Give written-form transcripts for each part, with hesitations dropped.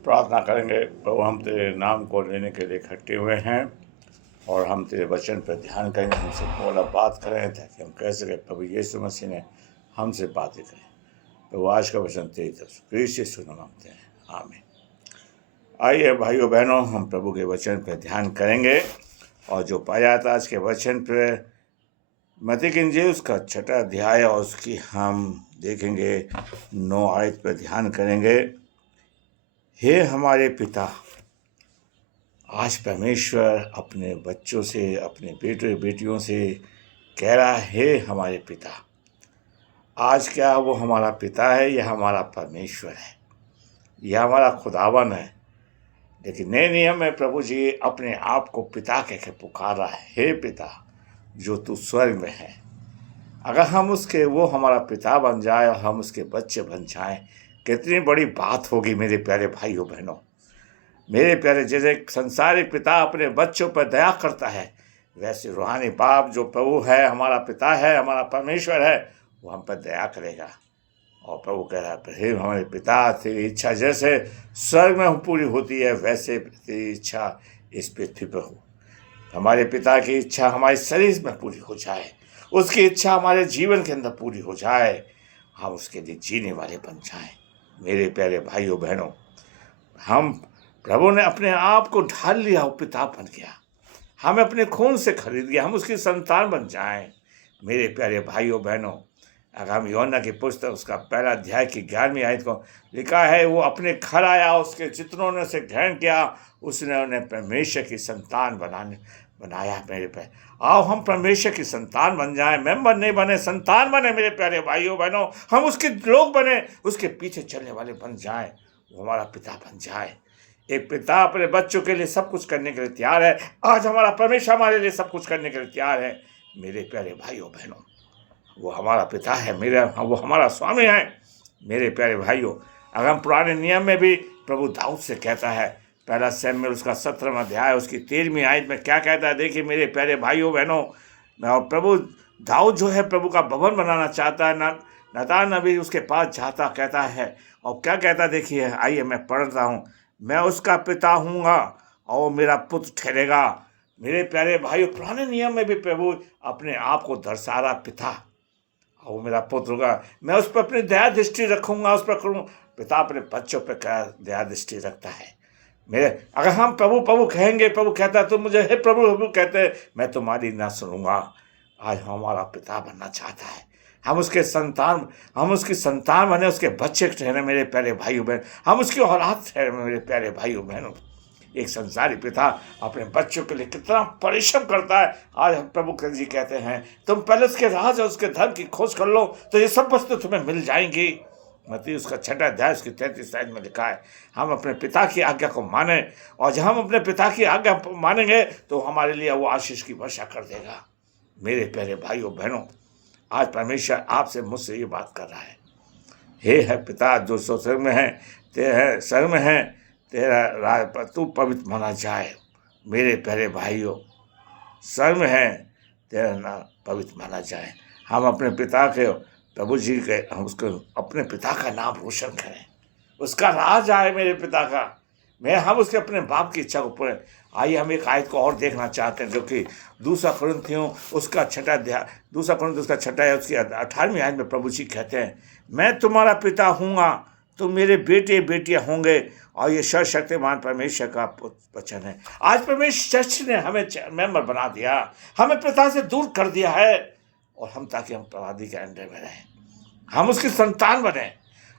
प्रार्थना करेंगे। प्रभु, हम तेरे नाम को लेने के लिए इकट्ठे हुए हैं और हम तेरे वचन पर ध्यान करेंगे। हमसे बोला बात करें ताकि हम कह सकें प्रभु यीशु मसीह ने हमसे बातें करें। प्रभु, आज का वचन तेरी तरफ से प्रीति से सुनना मांगते हैं, आमीन। आइए भाइयों बहनों, हम प्रभु के वचन पर ध्यान करेंगे और जो पाया जाता आज के वचन पर मत्ती की इंजील उसका 6वां अध्याय और उसकी हम देखेंगे 9 आयत पर ध्यान करेंगे। हे हमारे पिता, आज परमेश्वर अपने बच्चों से, अपने बेटे बेटियों से कह रहा है, हे हमारे पिता। आज क्या वो हमारा पिता है या हमारा परमेश्वर है, यह हमारा खुदावन है। लेकिन नए नियम में प्रभु जी अपने आप को पिता कह के पुकार रहा है, हे पिता जो तू स्वर्ग में है। अगर हम उसके, वो हमारा पिता बन जाए और हम उसके बच्चे बन जाएं, कितनी बड़ी बात होगी मेरे प्यारे भाइयों बहनों। मेरे प्यारे, जैसे संसारिक पिता अपने बच्चों पर दया करता है, वैसे रूहानी बाप जो प्रभु है, हमारा पिता है, हमारा परमेश्वर है, वो हम पर दया करेगा। और प्रभु कह रहा है, हे हमारे पिता, तेरी इच्छा जैसे स्वर्ग में पूरी होती है वैसे तेरी इच्छा इस पृथ्वी पर हो। हमारे पिता की इच्छा हमारे शरीर में पूरी हो जाए, उसकी इच्छा हमारे जीवन के अंदर पूरी हो जाए, हम उसके लिए जीने वाले बन जाएं। मेरे प्यारे भाइयों बहनों, हम प्रभु ने अपने आप को ढाल लिया, वो पिता बन गया, हमें अपने खून से खरीद लिया, हम उसकी संतान बन जाएं। मेरे प्यारे भाइयों बहनों, अगर हम यूहन्ना की पुस्तक उसका 1 अध्याय की 11वीं आयत को लिखा है, वो अपने घर आया, उसके जितनों ने उसे ग्रहण किया, उसने उन्हें परमेश्वर की संतान बनाया। मेरे पे आओ हम परमेश्वर की संतान बन जाएं, मेंबर नहीं बने, संतान बने। मेरे प्यारे भाइयों बहनों, हम उसके लोग बने, उसके पीछे चलने वाले बन जाएं, वो हमारा पिता बन जाए। एक पिता अपने बच्चों के लिए सब कुछ करने के लिए तैयार है। आज हमारा परमेश्वर हमारे लिए सब कुछ करने के लिए तैयार है। मेरे प्यारे भाइयों बहनों, वो हमारा पिता है, वो हमारा स्वामी है। मेरे प्यारे भाइयों, अगर हम पुराने नियम में भी प्रभु दाऊद से कहता है, 1 शमूएल उसका 17वां अध्याय उसकी 13वीं आयत में क्या कहता है, देखिए मेरे प्यारे भाइयों बहनों, प्रभु दाऊद जो है प्रभु का भवन बनाना चाहता है। नातान नबी उसके पास जाता, कहता है, और क्या कहता है देखिए, आइए मैं पढ़ता हूँ, मैं उसका पिता हूँगा और वो मेरा पुत्र ठहरेगा। मेरे प्यारे भाइयों, पुराने नियम में भी प्रभु अपने आप को दर्शा रहा, पिता और वो मेरा पुत्र होगा, मैं उस पर अपनी दया दृष्टि रखूँगा, उस पर करूँ। पिता अपने बच्चों पर क्या दया दृष्टि रखता है। मेरे अगर हम प्रभु प्रभु कहेंगे, प्रभु कहता है तुम मुझे हे प्रभु प्रभु कहते, मैं तुम्हारी ना सुनूंगा। आज हमारा पिता बनना चाहता है, हम उसके संतान, हम उसकी संतान बने, उसके बच्चे ठहरे। मेरे प्यारे भाइयों बहन, हम उसकी औलाद ठहरे। मेरे प्यारे भाइयों बहनों, एक संसारी पिता अपने बच्चों के लिए कितना परिश्रम करता है। आज प्रभु जी कहते हैं, तुम पहले उसके राज और उसके धर्म की खोज कर लो तो ये सब वस्तु तुम्हें मिल जाएंगी। मत्ती उसका 6वां अध्याय उसकी 33 आयत में लिखा है, हम अपने पिता की आज्ञा को माने, और जब हम अपने पिता की आज्ञा मानेंगे तो हमारे लिए वो आशीष की वर्षा कर देगा। मेरे प्यारे भाइयों बहनों, आज परमेश्वर आपसे मुझसे ये बात कर रहा है, हे है पिता जो स्वर्ग में है, तेरे स्वर्ग में है, तेरा राज पर तू पवित्र माना जाए। मेरे प्यारे भाइयों, स्वर्ग में है, तेरा नाम पवित्र माना जाए। हम अपने पिता के, प्रभु जी के, हम उसको अपने पिता का नाम रोशन करें, उसका राज आए मेरे पिता का। हम उसके अपने बाप की इच्छा को पूरे। आइए हम एक आयत को और देखना चाहते हैं, जो कि 2 कुरिन्थियों उसका 6वां अध्याय, 2 कुरिन्थियों उसका 6वां है, उसकी 18वीं आयत में प्रभु जी कहते हैं, मैं तुम्हारा पिता हूँगा, तुम मेरे बेटे बेटियाँ होंगे। और ये सर्वशक्तिमान परमेश्वर का वचन है। आज परमेश्वर चर्च ने हमें मेंबर बना दिया, हमें पिता से दूर कर दिया है, और हम ताकि हम प्रवादी के अंडर में रहें, हम उसकी संतान बने,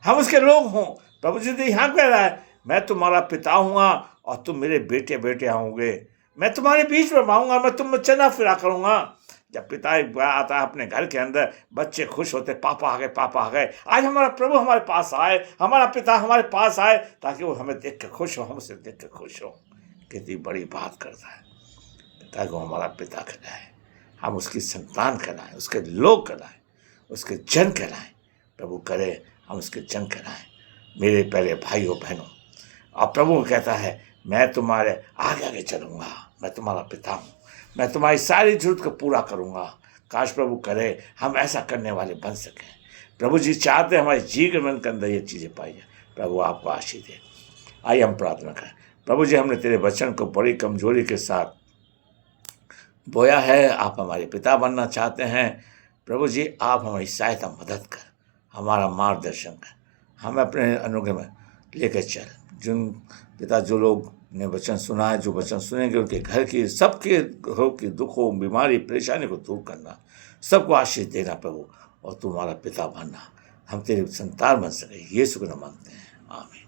हम उसके लोग हों। प्रभु जी ने यहाँ कह रहा है, मैं तुम्हारा पिता हूँगा और तुम मेरे बेटे बेटियाँ होंगे, मैं तुम्हारे बीच में आऊँगा, मैं तुम में चना फिरा करूँगा। जब पिता एक बार आता है अपने घर के अंदर, बच्चे खुश होते, पापा आ गए, पापा आ गए। आज हमारा प्रभु हमारे पास आए, हमारा पिता हमारे पास आए, ताकि वो हमें देख के खुश हो, हम उसे देख के खुश हो। कितनी बड़ी बात करता है, पिता को हमारा पिता कहलाए, हम उसकी संतान कहलाएं, उसके लोग कहलाएं, उसके जन कहलाएं। प्रभु करे हम उसके जन कहलाएं। मेरे प्यारे भाइयों बहनों, अब प्रभु कहता है, मैं तुम्हारे आगे आगे चलूँगा, मैं तुम्हारा पिता हूँ, मैं तुम्हारी सारी जरूरत को पूरा करूँगा। काश प्रभु करे हम ऐसा करने वाले बन सकें। प्रभु जी चाहते हैं हमारे जीवन के अंदर ये चीज़ें पाई जाए। प्रभु आपको आशीष दे। आइए हम प्रार्थना करें। प्रभु जी, हमने तेरे वचन को बड़ी कमजोरी के साथ बोया है। आप हमारे पिता बनना चाहते हैं। प्रभु जी, आप हमारी सहायता मदद कर, हमारा मार्गदर्शन कर, हमें अपने अनुग्रह में लेकर चल। जिन पिता जो लोग ने वचन सुना है, जो वचन सुनेंगे, उनके घर की सबके घरों की दुख हो, बीमारी, परेशानी को दूर करना, सबको आशीष देना प्रभु, और तुम्हारा पिता बनना, हम तेरे संतान बन सके। यीशु के नाम मांगते हैं, आमीन।